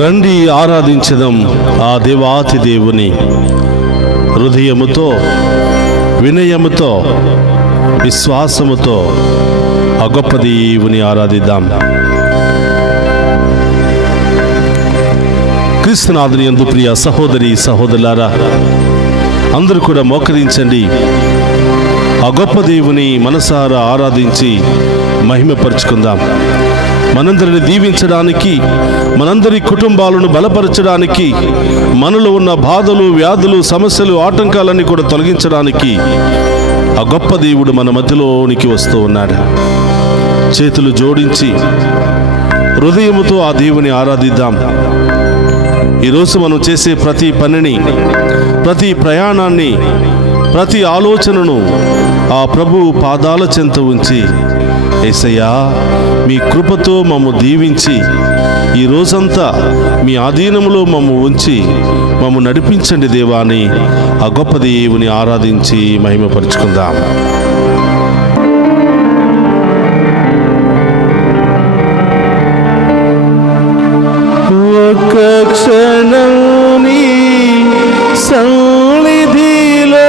రండి ఆరాధించదం ఆ దేవాతి దేవుని. హృదయముతో, వినయముతో, విశ్వాసముతో ఆ గొప్ప దేవుని ఆరాధిద్దాం. క్రీస్తునాథుని యందు ప్రియ సహోదరి సహోదరులారా, అందరూ కూడా మోకరించండి. ఆ గొప్ప దేవుని మనసారా ఆరాధించి మహిమపరుచుకుందాం. మనందరిని దీవించడానికి, మనందరి కుటుంబాలను బలపరచడానికి, మనలో ఉన్న బాధలు, వ్యాధులు, సమస్యలు, ఆటంకాలన్నీ కూడా తొలగించడానికి ఆ గొప్ప దేవుడు మన మధ్యలోనికి వస్తూ ఉన్నాడు. చేతులు జోడించి హృదయముతో ఆ దేవుని ఆరాధిద్దాం. ఈరోజు మనం చేసే ప్రతి పనిని, ప్రతి ప్రయాణాన్ని, ప్రతి ఆలోచనను ఆ ప్రభు పాదాల చెంత ఉంచి, యేసయ్యా మీ కృపతో మమ్ము దీవించి ఈ రోజంతా మీ ఆధీనంలో మమ్ము ఉంచి మమ్ము నడిపించండి దేవా అని ఆ గొప్ప దేవుని ఆరాధించి మహిమపరుచుకుందాం. ఒక్క క్షణం నీ సన్నిధిలో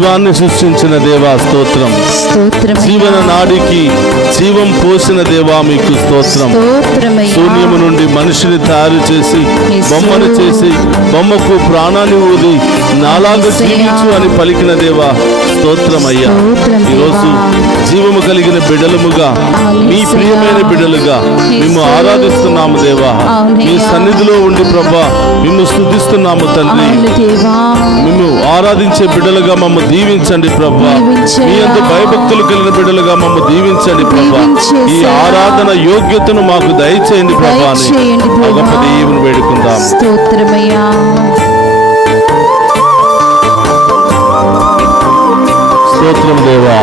జీవాన్ని సృష్టించిన దేవా స్తోత్రం. జీవన నాడికి జీవం పోసిన దేవా మీకు స్తోత్రం. శూన్యము నుండి మనిషిని తయారు చేసి బొమ్మను చేసి బొమ్మకు ప్రాణాన్ని ఊది నాలాగా జీవించు అని పలికిన దేవా స్తోత్రమయ్యా. ఈరోజు జీవము కలిగిన బిడ్డలముగా మీ ప్రియమైన బిడ్డలుగా మేము ఆరాధిస్తున్నాము దేవా. మీ సన్నిధిలో ఉండి ప్రభా మేము స్తుతిస్తున్నాము తండ్రి. మేము ఆరాధించే బిడ్డలుగా మమ్మ దీవించండి ప్రభా. మీ అందు భయభక్తులు కలిగిన బిడ్డలుగా మమ్మ దీవించండి ప్రభా. ఈ ఆరాధన యోగ్యతను మాకు దయచేయండి ప్రభా అని గొప్ప దేవుని వేడుకుందాం. స్తోత్రమయ్యా. స్తోత్రం దేవా.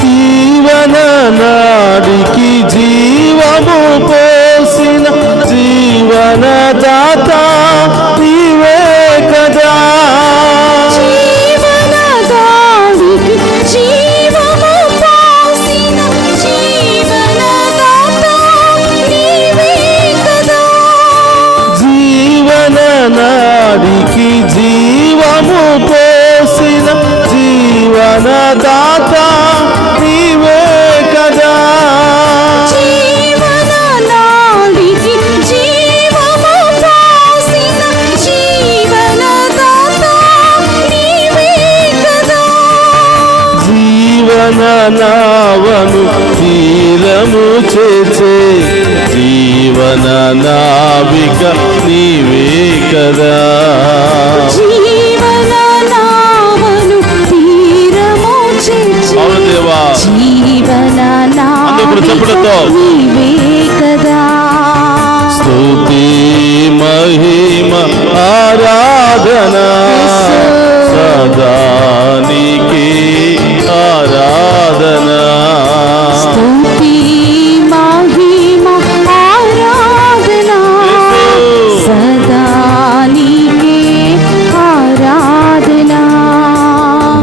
జీవన నాడికి జీవము పోసిన జీవన దాత నీవే కదా. నాడికి జీవము పోసిన జీవన దాత నీవే కదా. జీవన నాడికి జీవము పోసిన జీవన దాత నీవే కదా. జీవన నావను తీరము చేసే జీవన నావిక నీవే కదా. జీవన నావను తీరము చేసే జీవన నావిక నీవే కదా. స్తుతి మహిమ ఆరాధన సదా నీకే ఆరాధన. స్తుతి మహిమ ఆరాధన సదా నీకే ఆరాధన.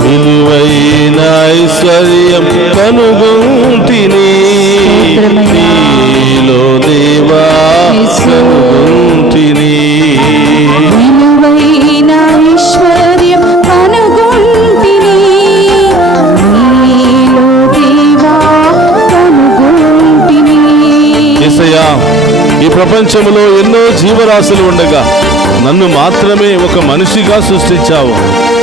విలువైన ఐశ్వర్యం కనుగొంటిని నీలో దేవా కనుగొంటిని. విలువైన ఐశ్వర్యం కనుగొంటిని నీలో దేవా కనుగొంటిని. యేసయ్యా, ఈ ప్రపంచంలో ఎన్నో జీవరాశులు ఉండగా నన్ను మాత్రమే ఒక మనిషిగా సృష్టించావు.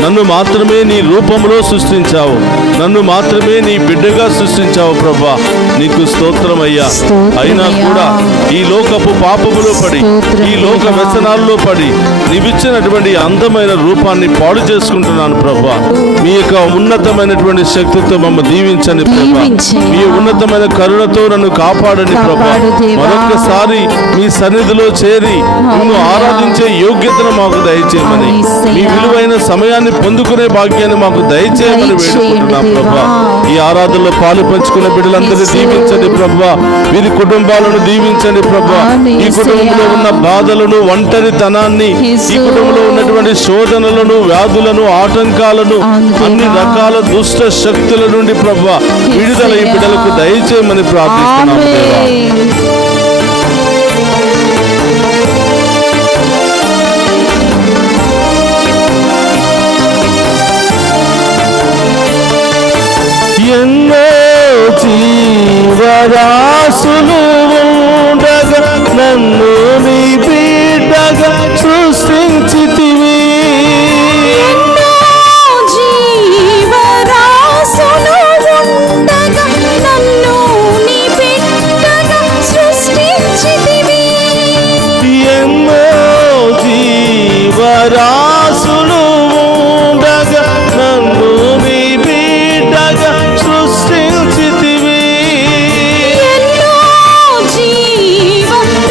నన్ను మాత్రమే నీ రూపంలో సృష్టించావు. నన్ను మాత్రమే నీ బిడ్డగా సృష్టించావు ప్రభా. నీకు స్తోత్రమయ్యా. అయినా కూడా ఈ లోకపు పాపములో పడి ఈ లోక వ్యసనాల్లో పడి నీవిచ్చినటువంటి అందమైన రూపాన్ని పాడు చేసుకుంటున్నాను ప్రభా. మీ యొక్క ఉన్నతమైనటువంటి శక్తితో మమ్మల్ని దీవించండి ప్రభా. మీ ఉన్నతమైన కరుణతో నన్ను కాపాడండి ప్రభా. మరొకసారి మీ సన్నిధిలో చేరి నిన్ను ఆరాధించే యోగ్యతను మాకు దయచేయమని, మీ విలువైన సమయాన్ని పొందుకునే భాగ్యాన్ని మాకు దయచేయమని వేడుకుంటున్నాం ప్రభా. ఈ ఆరాధనలో పాలు పంచుకున్న బిడ్డలందరినీ దీవించండి ప్రభా. వీరి కుటుంబాలను దీవించండి ప్రభా. ఈ కుటుంబంలో ఉన్న బాధలను, ఒంటరితనాన్ని, ఈ కుటుంబంలో ఉన్నటువంటి శోధనలను, వ్యాధులను, ఆటంకాలను, అన్ని రకాల దుష్ట శక్తుల నుండి ప్రభా విడుదల ఈ బిడ్డలకు దయచేయమని ప్రార్థిస్తున్నాం దేవా. ఎన్నో జీవరాశులు ఉండగా నన్ను నీ బిడ్డగా సృష్టించితివి. జీవరాశులు ఉండగా నన్ను నీ బిడ్డగా సృష్టించితివి. ఎన్నో జీవరాశులు ఉండగా నన్ను నీ బిడ్డగా సృష్టించితివి. ఎన్నో జీవరాశులు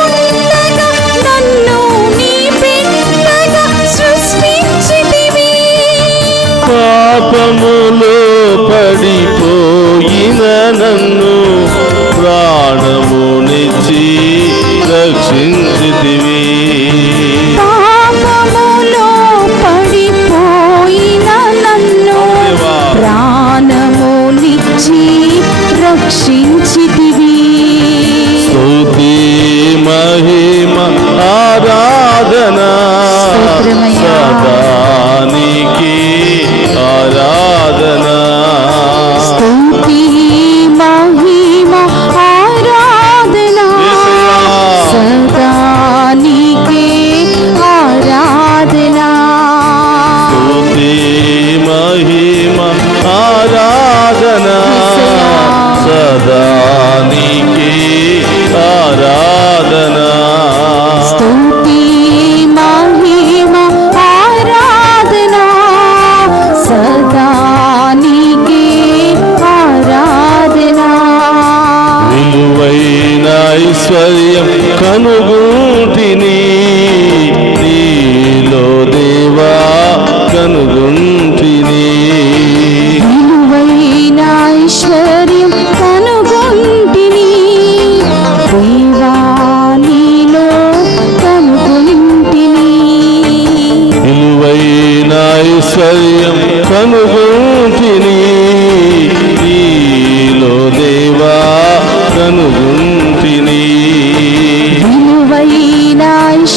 ఉండగా నన్ను నీ బిడ్డగా సృష్టించితివి. పాపములో పడిపోయిన నన్ను ప్రాణమునిచ్చి రక్షించితివి. పాపములో పడిపోయిన నన్ను ప్రాణమునిచ్చి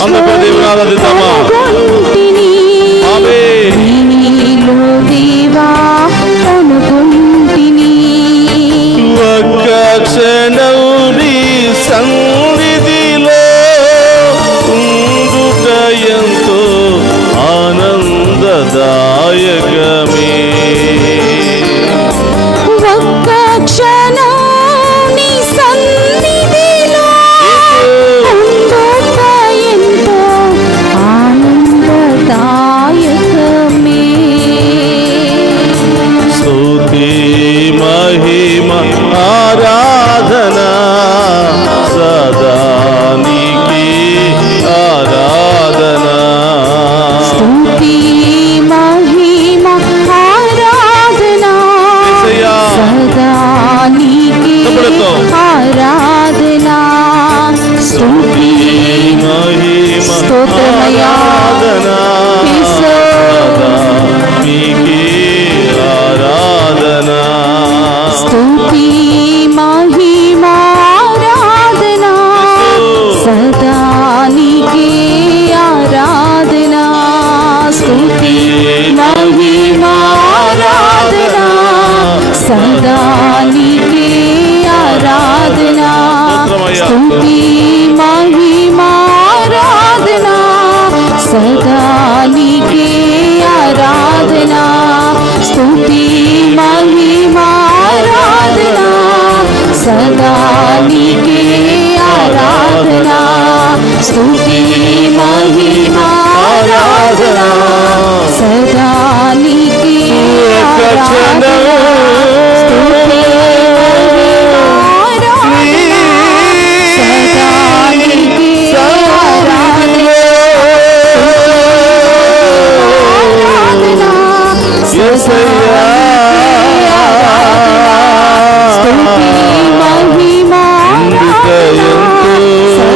అందరూ దేవుని ఆరాధిద్దామా? కనుగొంటిని. ఆమేన్. నీలో దేవా కనుగొంటిని. ఒక్క క్షణం నీ సన్నిధిలో ఉండుట ఎంతో ఆనందదాయకమే. ఒక్క క్షణం నీ సన్నిధిలో ఉండుట ఎంతో ఆనందదాయకమే. స్తుతి మహిమ ఆరాధన సదా నీకే ఆరాధన. స్తుతి మహిమ ఆరాధన యేసయ్యా. సదా నీకే చప్పట్లతో. ఆరాధన. స్తుతి మహిమ స్తోత్రమయ్యా. ఆరాధన యేసు. సదా నీకే ఆరాధన. స్తుతి మహిమ ఆరాధన సదా నీకే ఆరాధన. స్తుతి మహిమ ఆరాధన సదా నీకే ఆరాధన. స్తుతి మహిమ ఆరాధన సదా నీకే ఆరాధన. స్తుతి మహిమ ఆరాధన సదా నీకే ఆరాధన. స్తుతి మహిమ ఆరాధన సదా నీకే ఆరాధన. స్తుతి మహిమ ఆరాధన సదా నీకే ఆరాధన. యేసయ్యా. స్తుతి మహిమ ఉండుట ఎంతో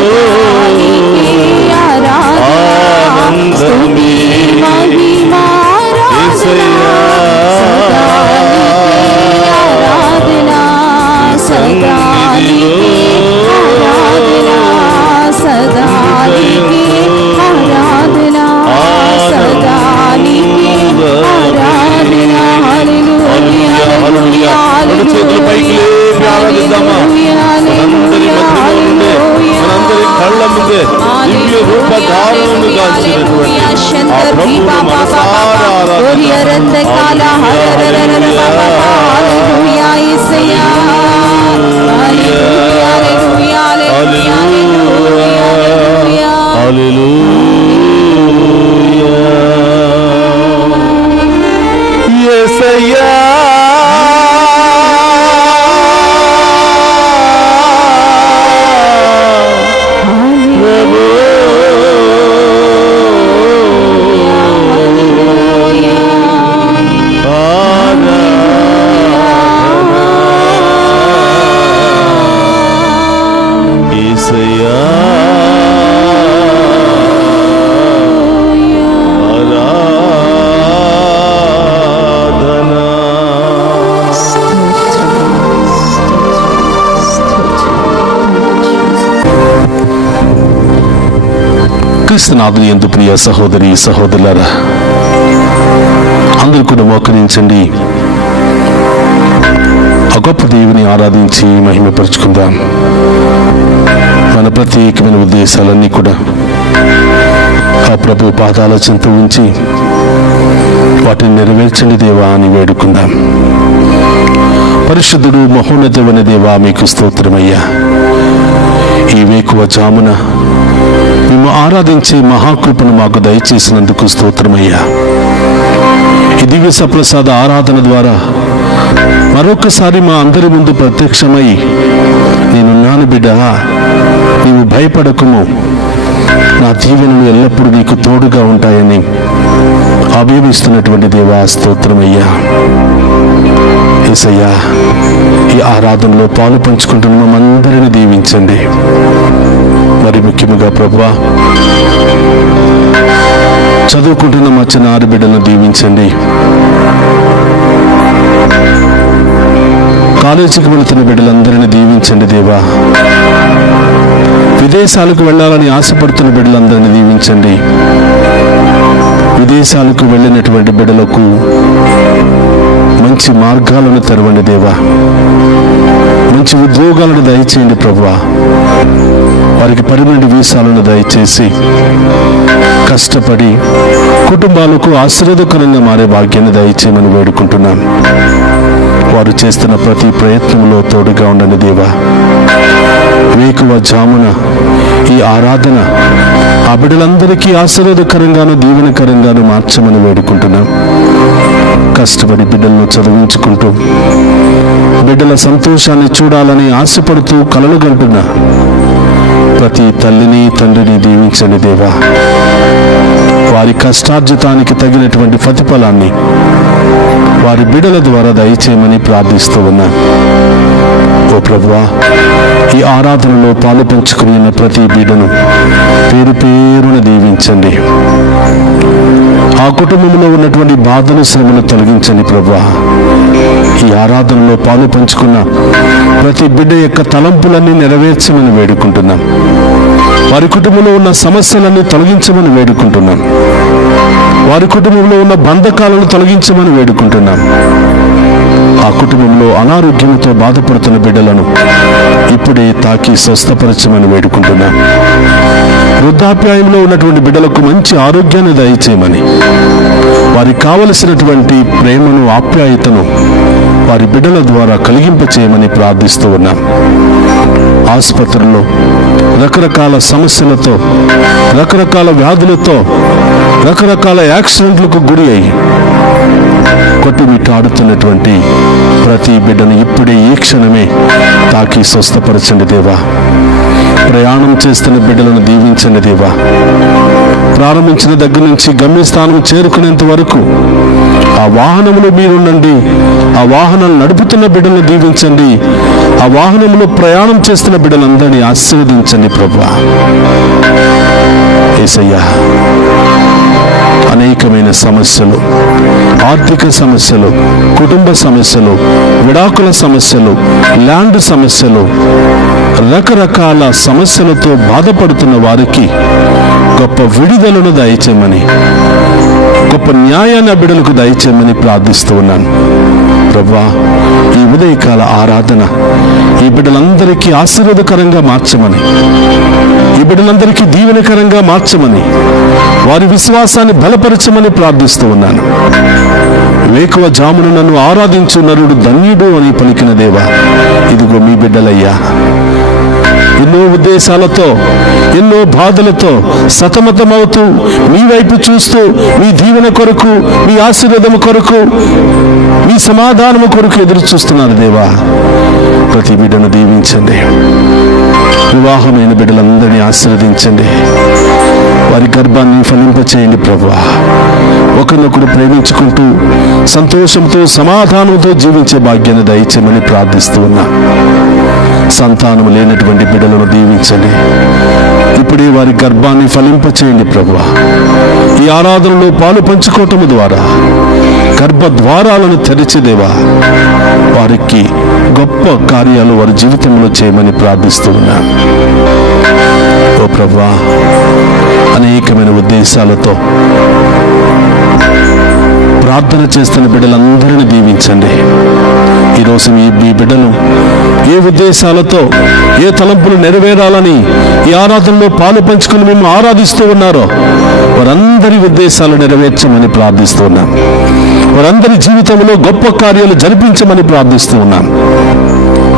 ఆనందమే. యేసయ్యా. రెండు చేతులు పైకి లేపి ఆరాధిద్దామా? మనందరి మధ్యలో ఉండే, మనందరి కళ్ళ ముందే దివ్య రూప ధారణను కాల్చినటువంటి ఆ ప్రభువును మనసారా యేసయ్యా. యేసయ్యా. క్రీస్తునాథుని యందు ప్రియ సహోదరి సహోదరులారా, అందరూ కూడా మోకరించండి. ఆ గొప్ప దేవుని ఆరాధించి మహిమపరుచుకుందాం. మన ప్రత్యేకమైన ఉద్దేశాలన్నీ కూడా ఆ ప్రభు పాదాల చెంత ఉంచి వాటిని నెరవేర్చండి దేవా అని వేడుకుందాం. పరిశుద్ధుడు మహోన్నతుడైన దేవా, మీకు స్తోత్రమయ్యా. ఈ వేకువ జామున మేము ఆరాధించే మహాకృపను మాకు దయచేసినందుకు స్తోత్రమయ్యా. ఈ దివ్య సప్రసాద ఆరాధన ద్వారా మరొకసారి మా అందరి ముందు ప్రత్యక్షమై, నేనున్నాను బిడ్డ, నీవు భయపడకుము, నా దీవెనలు ఎల్లప్పుడూ నీకు తోడుగా ఉంటాయని అభియమిస్తున్నటువంటి దేవా స్తోత్రమయ్యా. యేసయ్యా, ఈ ఆరాధనలో పాలు పంచుకుంటున్న మమ్మందరిని దీవించండి. మరి ముఖ్యముగా ప్రభువా, చదువుకుంటున్న మా చిన్న ఆడబిడ్డలను దీవించండి. కాలేజీకి వెళుతున్న బిడ్డలందరినీ దీవించండి దేవా. విదేశాలకు వెళ్ళాలని ఆశపడుతున్న బిడ్డలందరినీ దీవించండి. విదేశాలకు వెళ్ళినటువంటి బిడ్డలకు మంచి మార్గాలను తెరవండి దేవా. మంచి ఉద్యోగాలను దయచేయండి ప్రభువా. వారికి పర్మనెంట్ వీసాలను దయచేసి కష్టపడి కుటుంబాలకు ఆశీర్వాదకరంగా మారే భాగ్యాన్ని దయచేయమని వేడుకుంటున్నాం. వారు చేస్తున్న ప్రతి ప్రయత్నంలో తోడుగా ఉండండి దేవా. వేకువ జామున ఈ ఆరాధన ఆ బిడ్డలందరికీ ఆశీర్వాదకరంగాను దీవెనకరంగాను మార్చమని వేడుకుంటున్నాం. కష్టపడి బిడ్డలను చదివించుకుంటూ బిడ్డల సంతోషాన్ని చూడాలని ఆశపడుతూ కలలు గంటున్న ప్రతి తల్లిని తండ్రిని దీవించండి దేవా. వారి కష్టార్జితానికి తగినటువంటి ప్రతిఫలాన్ని వారి బిడ్డల ద్వారా దయచేయమని ప్రార్థిస్తూ ఉన్నా. ఓ ప్రభువా, ఈ ఆరాధనలో పాలు పంచుకుని ఉన్న ప్రతి బిడ్డను పేరు పేరున దీవించండి. ఆ కుటుంబంలో ఉన్నటువంటి బాధలు శ్రమను తొలగించండి ప్రభువా. ఈ ఆరాధనలో పాలు పంచుకున్న ప్రతి బిడ్డ యొక్క తలంపులన్నీ నెరవేర్చమని వేడుకుంటున్నాం. వారి కుటుంబంలో ఉన్న సమస్యలన్నీ తొలగించమని వేడుకుంటున్నాం. వారి కుటుంబంలో ఉన్న బంధకాలను తొలగించమని వేడుకుంటున్నాం. ఆ కుటుంబంలో అనారోగ్యంతో బాధపడుతున్న బిడ్డలను ఇప్పుడే తాకి స్వస్థపరచమని వేడుకుంటున్నాం. వృద్ధాప్యాయంలో ఉన్నటువంటి బిడ్డలకు మంచి ఆరోగ్యాన్ని దయచేయమని, వారికి కావలసినటువంటి ప్రేమను ఆప్యాయతను వారి బిడ్డల ద్వారా కలిగింపచేయమని ప్రార్థిస్తూ ఉన్నాం. ఆసుపత్రుల్లో రకరకాల సమస్యలతో, రకరకాల వ్యాధులతో, రకరకాల యాక్సిడెంట్లకు గురి అయి కొట్టుమిట్టాడుతున్నటువంటి ప్రతి బిడ్డను ఇప్పుడే ఈ క్షణమే తాకి స్వస్థపరచండి దేవా. ప్రయాణం చేస్తున్న బిడ్డలను దీవించండి దేవా. ప్రారంభించిన దగ్గర నుంచి గమ్యస్థానం చేరుకునేంత వరకు ఆ వాహనంలో మీరుండండి. ఆ వాహనాలు నడుపుతున్న బిడ్డలను దీవించండి. ఆ వాహనంలో ప్రయాణం చేస్తున్న బిడ్డలందరినీ ఆశీర్వదించండి ప్రభువా. యేసయ్యా, అనేకమైన సమస్యలు, ఆర్థిక సమస్యలు, కుటుంబ సమస్యలు, విడాకుల సమస్యలు, ల్యాండ్ సమస్యలు, రకరకాల సమస్యలతో బాధపడుతున్న వారికి గొప్ప విడుదలను దయచేయమని, గొప్ప న్యాయాన్ని బిడ్డలకు దయచేయమని ప్రార్థిస్తూ ఉన్నాను ప్రభువా. ఈ ఉదయకాల ఆరాధన ఈ బిడ్డలందరికీ ఆశీర్వాదకరంగా మార్చమని, ఈ బిడ్డలందరికీ దీవెనకరంగా మార్చమని, వారి విశ్వాసాన్ని బలపరచమని ప్రార్థిస్తూ ఉన్నాను. వేకువ జామున నన్ను ఆరాధించు నరుడు ధన్యుడు అని పలికిన దేవా, ఇదిగో మీ బిడ్డలయ్యా. ఎన్నో ఉద్దేశాలతో, ఎన్నో బాధలతో సతమతమవుతూ మీ వైపు చూస్తూ మీ దీవెన కొరకు, మీ ఆశీర్వాదము కొరకు, మీ సమాధానము కొరకు ఎదురు చూస్తున్నారు దేవా. ప్రతి బిడ్డను దీవించండి. వివాహమైన బిడ్డలందరినీ ఆశీర్వదించండి. వారి గర్భాన్ని ఫలింపచేయండి ప్రభువా. ఒకరినొకరు ప్రేమించుకుంటూ సంతోషంతో సమాధానంతో జీవించే భాగ్యాన్ని దయచేయమని ప్రార్థిస్తూ ఉన్నా. సంతానం లేనటువంటి బిడ్డలను దీవించండి. ఇప్పుడే వారి గర్భాన్ని ఫలింపచేయండి ప్రభువా. ఈ ఆరాధనలో పాలు పంచుకోవటం ద్వారా గర్భ ద్వారాలను తెరిచేదేవా, వారికి గొప్ప కార్యాలు వారి జీవితంలో చేయమని ప్రార్థిస్తూ ఉన్నా. ఓ ప్రభువా, అనేకమైన ఉద్దేశాలతో ప్రార్థన చేస్తున్న బిడ్డలందరినీ దీవించండి. ఈరోజు మీ బిడ్డలు ఏ ఉద్దేశాలతో, ఏ తలంపులు నెరవేరాలని ఈ ఆరాధనలో పాలు పంచుకుని మేము ఆరాధిస్తూ ఉన్నారో వారందరి ఉద్దేశాలు నెరవేర్చమని ప్రార్థిస్తూ ఉన్నాం. వారందరి జీవితంలో గొప్ప కార్యాలు జరిపించమని ప్రార్థిస్తూ ఉన్నాం.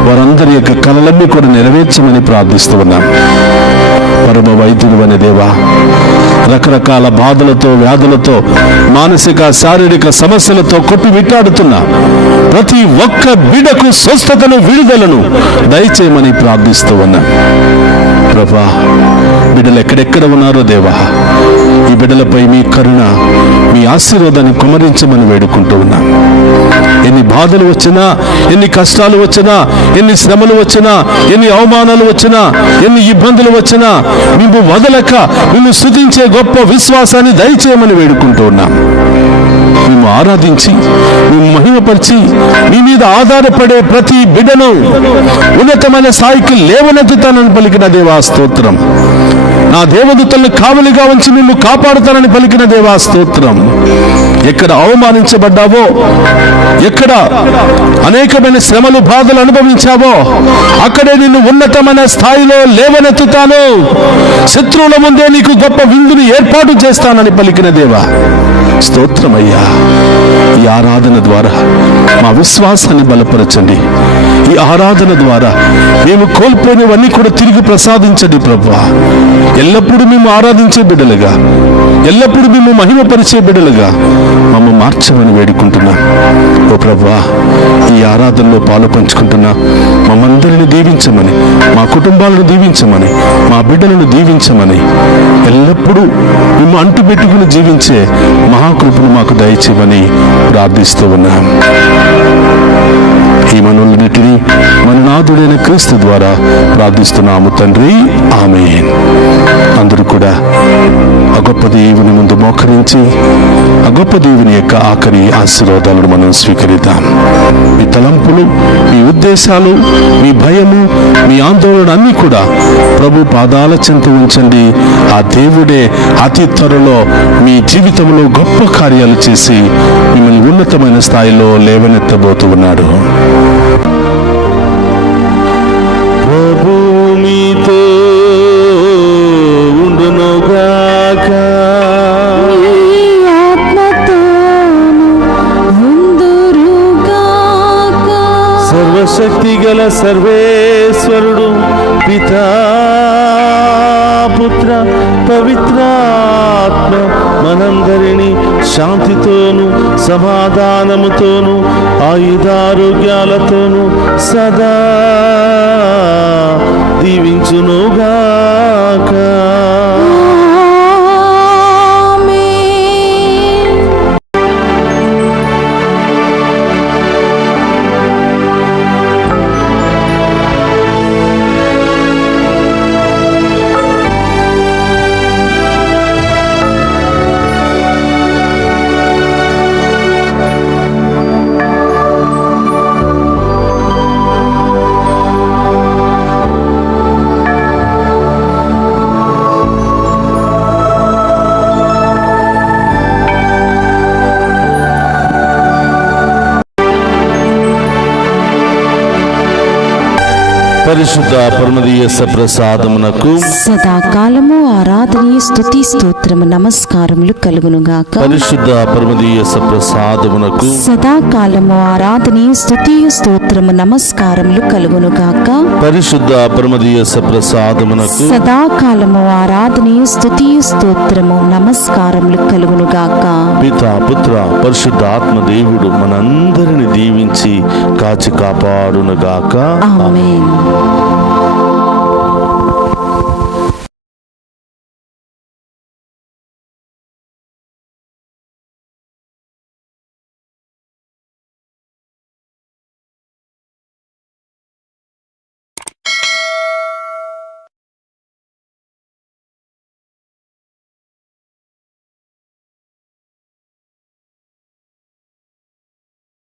వారందరి యొక్క కలలన్నీ కూడా నెరవేర్చమని ప్రార్థిస్తూ ఉన్నాం. పరమ వైద్యుడు అనే దేవా, రకరకాల బాధలతో, వ్యాధులతో, మానసిక శారీరక సమస్యలతో కొట్టుమిట్టాడుతున్న ప్రతి ఒక్క బిడ్డకు స్వస్థతను, విడుదలను దయచేయమని ప్రార్థిస్తూ ఉన్నాం. ప్రభా, బిడ్డలు ఎక్కడెక్కడ ఉన్నారో దేవా, ఈ బిడ్డలపై మీ కరుణ, మీ ఆశీర్వాదాన్ని కుమరించమని వేడుకుంటూ ఉన్నాం. ఎన్ని బాధలు వచ్చినా, ఎన్ని కష్టాలు వచ్చినా, ఎన్ని శ్రమలు వచ్చినా, ఎన్ని అవమానాలు వచ్చినా, ఎన్ని ఇబ్బందులు వచ్చినా మేము వదలక మేము స్తుతించే గొప్ప విశ్వాసాన్ని దయచేయమని వేడుకుంటూ ఉన్నాం. మేము ఆరాధించి, మేము మహిమపరిచి, మీ మీద ఆధారపడే ప్రతి బిడ్డను ఉన్నతమైన స్థాయికి లేవనెత్తుతానని పలికిన దేవా స్తోత్రం. నా దేవదూతలను కావలిగా ఉంచి మేము కాపాడుతానని పలికిన దేవా స్తోత్రం. ఎక్కడ అవమానించబడ్డావో, ఎక్కడ అనేకమైన శ్రమలు బాధలు అనుభవించావో అక్కడే నిన్ను ఉన్నతమైన స్థాయిలో లేవనెత్తుతాను. శత్రువుల ముందే నీకు గొప్ప విందుని ఏర్పాటు చేస్తానని పలికిన దేవా స్తోత్రమయ్యా. ఈ ఆరాధన ద్వారా మా విశ్వాసాన్ని బలపరచండి. ఈ ఆరాధన ద్వారా మేము కోల్పోయినవన్నీ కూడా తిరిగి ప్రసాదించండి ప్రభువా. ఎల్లప్పుడూ మేము ఆరాధించే బిడ్డలుగా, ఎల్లప్పుడూ మేము మహిమపరిచే బిడ్డలుగా మమ్మల్ని మార్చమని వేడుకుంటున్నాం. ఓ ప్రభువా, ఈ ఆరాధనలో పాలు పంచుకుంటున్నా మమ్మందరిని దీవించమని, మా కుటుంబాలను దీవించమని, మా బిడ్డలను దీవించమని, ఎల్లప్పుడూ మేము అంటుపెట్టుకుని జీవించే మహాకృపను మాకు దయచేయమని ప్రార్థిస్తూ ఉన్నాం. ఈ మనవులన్నిటినీ మన నాథుడైన క్రీస్తు ద్వారా ప్రార్థిస్తున్నాము తండ్రి, ఆమేన్. అందరూ కూడా ఆ గొప్ప దేవుని ముందు మోకరించి ఆ గొప్ప దేవుని యొక్క ఆఖరి ఆశీర్వాదాలను మనం స్వీకరిద్దాం. మీ తలంపులు, మీ ఉద్దేశాలు, మీ భయము, మీ ఆందోళన అన్నీ కూడా ప్రభు పాదాల చెంత ఉంచండి. ఆ దేవుడే అతి త్వరలో మీ జీవితంలో గొప్ప కార్యాలు చేసి మిమ్మల్ని ఉన్నతమైన స్థాయిలో లేవనెత్తబోతూ ఉన్నాడు. ప్రభు మీతో ఉండునుగాక, సర్వశక్తి గల సర్వేశ్వరుడు పితా పుత్ర పవిత్రాత్మ మనందరినీ శాంతితోను సమాధానముతోను ఆయుధారోగ్యాలతోను సదా దీవించునుగాక. పరిశుద్ధ పరమదీయ ప్రసాదమునకు సదాకాలము ఆరాధనీయ స్తుతి స్తోత్రము నమస్కారములు కలుగునుగాక. పరిశుద్ధ పరమదీయ ప్రసాదమునకు సదాకాలము ఆరాధనీయ స్తుతి స్తోత్రము నమస్కారములు కలుగునుగాక. పరిశుద్ధ పరమదీయ ప్రసాదమునకు సదాకాలము ఆరాధనీయ స్తుతి స్తోత్రము నమస్కారములు కలుగునుగాక. పితా పుత్ర పరిశుద్ధాత్మ దేవుడు మనందరిని దీవించి కాచి కాపాడునుగాక. ఆమేన్.